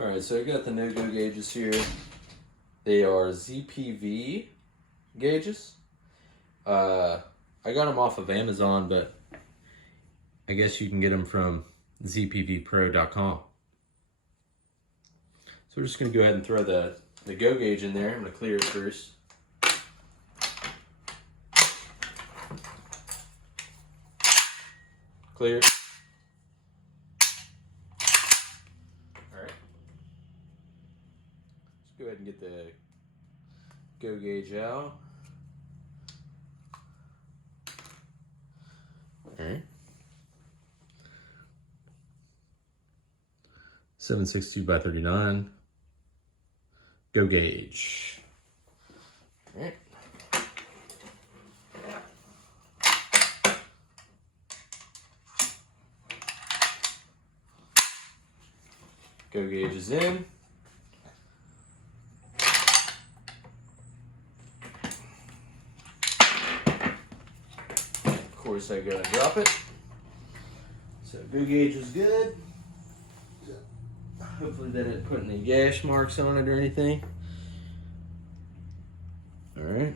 Alright, so I got the no-go gauges here. They are ZPV gauges. I got them off of Amazon, but I guess you can get them from zpvpro.com. So we're just going to go ahead and throw the go gauge in there. I'm going to clear it first. Clear. Alright. Let's go ahead and get the go gauge out. Alright. 762 by 39. Go gauge. Alright. Go gauge is in. Of course, I go and drop it. So go gauge is good. Hopefully they didn't put any gash marks on it or anything. All right.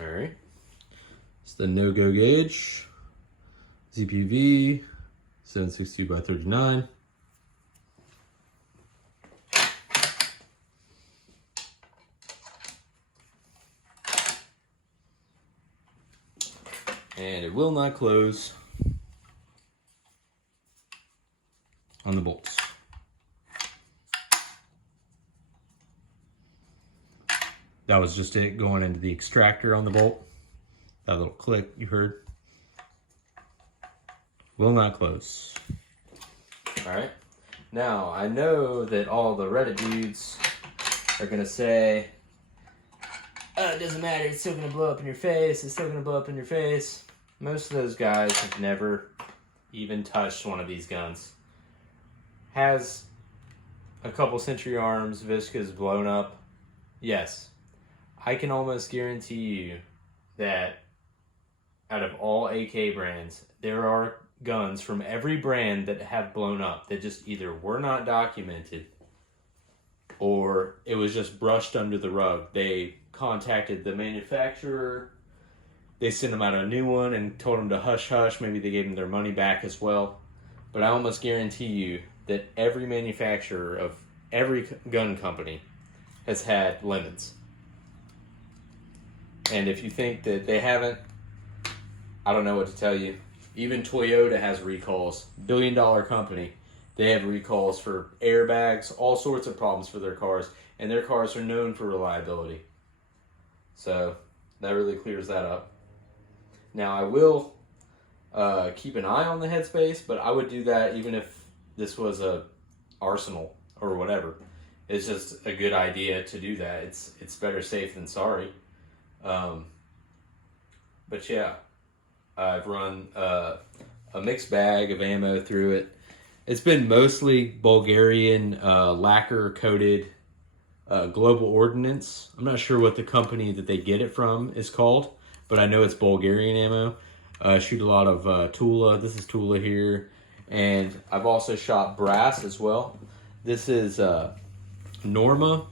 All right. It's the no-go gauge. ZPV 762 by 39. And it will not close on the bolts. That was just it going into the extractor on the bolt. That little click you heard. Will not close. All right. Now, I know that all the Reddit dudes are going to say, oh, it doesn't matter. It's still going to blow up in your face. It's still going to blow up in your face. Most of those guys have never even touched one of these guns. Has a couple Century Arms VSKAs blown up? Yes. I can almost guarantee you that out of all AK brands, there are guns from every brand that have blown up that just either were not documented or it was just brushed under the rug. They contacted the manufacturer, they sent them out a new one and told them to hush hush. Maybe they gave them their money back as well. But I almost guarantee you that every manufacturer of every gun company has had lemons. And if you think that they haven't, I don't know what to tell you. Even Toyota has recalls. Billion-dollar company. They have recalls for airbags, all sorts of problems for their cars. And their cars are known for reliability. So that really clears that up. Now I will keep an eye on the headspace, but I would do that even if this was a Arsenal or whatever. It's just a good idea to do that. It's better safe than sorry. But yeah. I've run a mixed bag of ammo through it. It's been mostly Bulgarian lacquer coated Global Ordnance. I'm not sure what the company that they get it from is called, but I know it's Bulgarian ammo. Shoot a lot of Tula. This is Tula here. And I've also shot brass as well. This is Norma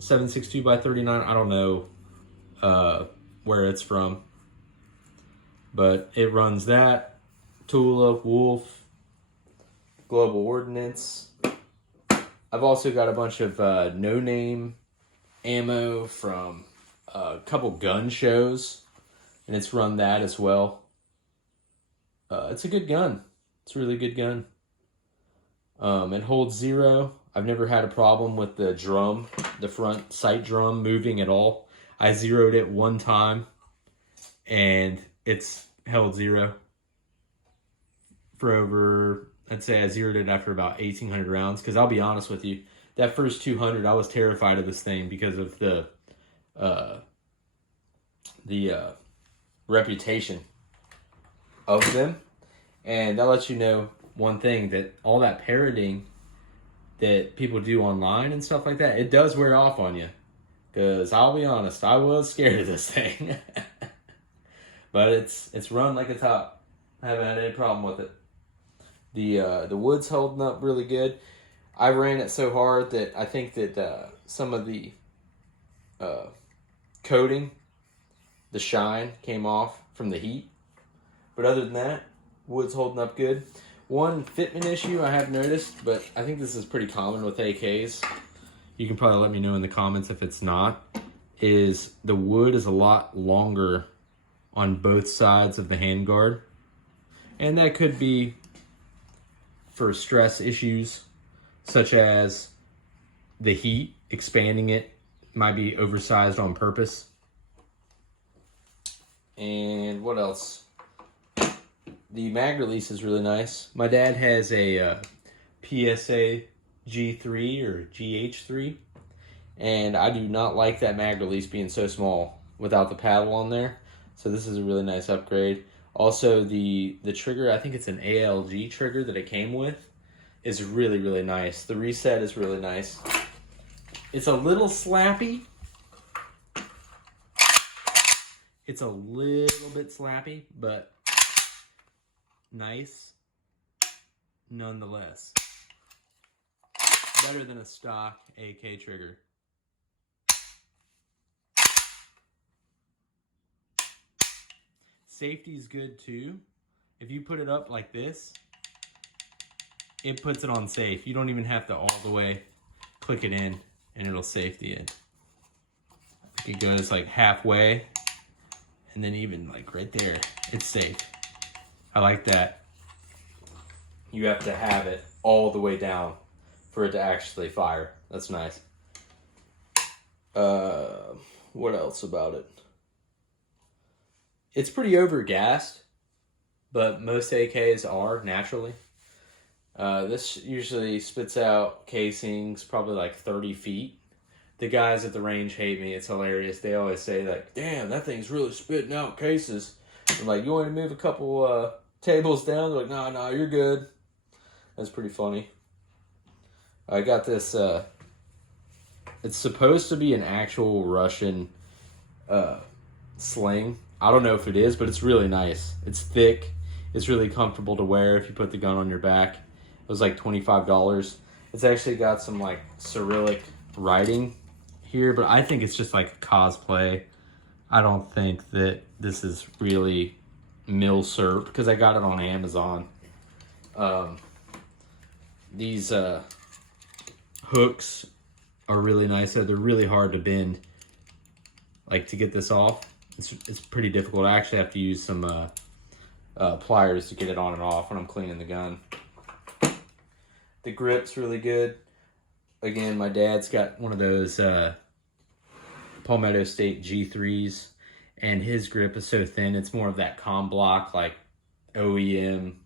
762 by 39. I don't know where it's from. But it runs that, Tula, Wolf, Global Ordnance. I've also got a bunch of no-name ammo from a couple gun shows, and it's run that as well. It's a good gun. It's a really good gun. It holds 0. I've never had a problem with the drum, the front sight drum moving at all. I zeroed it one time, and it's held 0 for over, I'd say I zeroed it after about 1,800 rounds. Because I'll be honest with you, that first 200, I was terrified of this thing because of the reputation of them. And that lets you know one thing, that all that parroting that people do online and stuff like that, it does wear off on you. Because I'll be honest, I was scared of this thing. But it's run like a top. I haven't had any problem with it. The wood's holding up really good. I ran it so hard that I think that some of the coating, the shine, came off from the heat. But other than that, wood's holding up good. One fitment issue I have noticed, but I think this is pretty common with AKs. You can probably let me know in the comments if it's not, is the wood is a lot longer on both sides of the handguard. And that could be for stress issues, such as the heat, expanding it might be oversized on purpose. And what else? The mag release is really nice. My dad has a PSA G3 or GH3, and I do not like that mag release being so small without the paddle on there. So this is a really nice upgrade. Also, the trigger, I think it's an ALG trigger that it came with, is really, really nice. The reset is really nice. It's a little slappy. It's a little bit slappy, but nice nonetheless. Better than a stock AK trigger. Safety's good too. If you put it up like this, it puts it on safe. You don't even have to all the way click it in and it'll safety it. It goes like halfway and then even like right there, it's safe. I like that. You have to have it all the way down for it to actually fire. That's nice. What else about it? It's pretty over-gassed, but most AKs are naturally. This usually spits out casings probably like 30 feet. The guys at the range hate me. It's hilarious. They always say like, damn, that thing's really spitting out cases. I'm like, you want me to move a couple tables down? They're like, nah, you're good. That's pretty funny. I got this, it's supposed to be an actual Russian sling. I don't know if it is, but it's really nice. It's thick. It's really comfortable to wear if you put the gun on your back. It was like $25. It's actually got some like Cyrillic writing here, but I think it's just like cosplay. I don't think that this is really mil-served because I got it on Amazon. These hooks are really nice. They're really hard to bend. Like to get this off, it's pretty difficult. I actually have to use some pliers to get it on and off when I'm cleaning the gun. The grip's really good. Again, my dad's got one of those Palmetto State G3s, and his grip is so thin. It's more of that com block, like OEM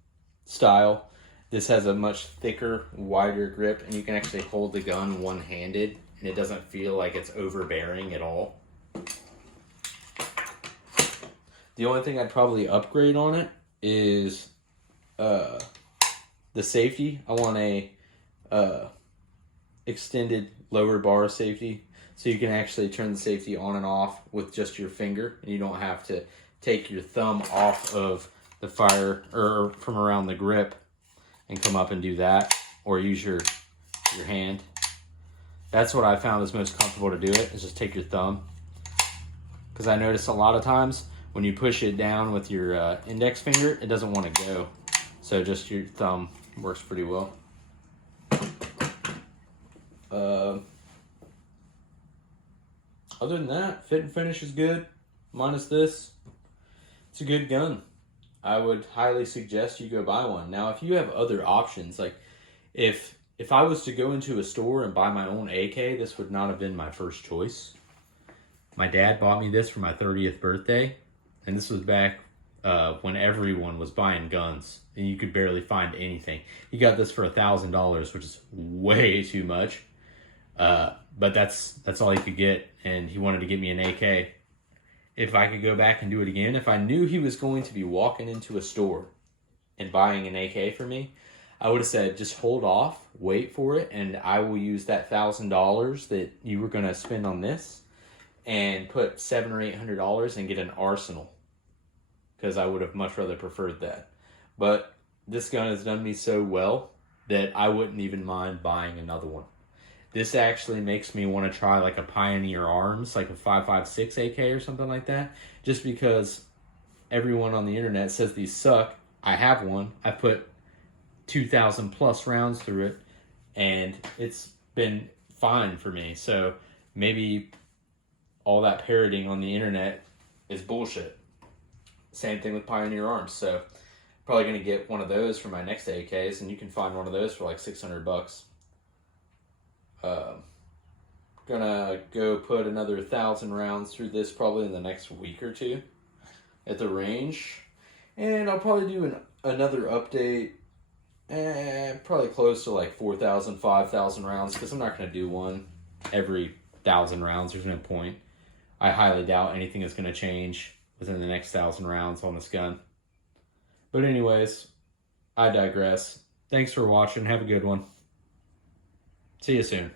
style. This has a much thicker, wider grip, and you can actually hold the gun one-handed, and it doesn't feel like it's overbearing at all. The only thing I'd probably upgrade on it is the safety. I want a extended lower bar safety, so you can actually turn the safety on and off with just your finger, and you don't have to take your thumb off of the fire or from around the grip and come up and do that, or use your hand. That's what I found is most comfortable to do it, is just take your thumb. Because I notice a lot of times when you push it down with your index finger, it doesn't want to go. So just your thumb works pretty well. Other than that, fit and finish is good, minus this. It's a good gun. I would highly suggest you go buy one. Now, if you have other options, like if I was to go into a store and buy my own AK, this would not have been my first choice. My dad bought me this for my 30th birthday, and this was back when everyone was buying guns, and you could barely find anything. He got this for $1,000, which is way too much, but that's all he could get, and he wanted to get me an AK. If I could go back and do it again, if I knew he was going to be walking into a store and buying an AK for me, I would have said, just hold off, wait for it, and I will use that $1,000 that you were going to spend on this and put $700 or $800 and get an arsenal, because I would have much rather preferred that. But this gun has done me so well that I wouldn't even mind buying another one. This actually makes me want to try like a Pioneer Arms, like a 5.56 AK or something like that, just because everyone on the internet says these suck. I have one. I put 2,000 plus rounds through it, and it's been fine for me. So maybe all that parroting on the internet is bullshit. Same thing with Pioneer Arms. So probably going to get one of those for my next AKs, and you can find one of those for like $600. Gonna go put another 1,000 rounds through this probably in the next week or two at the range, and I'll probably do another update, probably close to like 4,000, 5,000 rounds, because I'm not gonna do one every 1,000 rounds. There's no point. I highly doubt anything is gonna change within the next 1,000 rounds on this gun. But anyways, I digress. Thanks for watching. Have a good one. See you soon.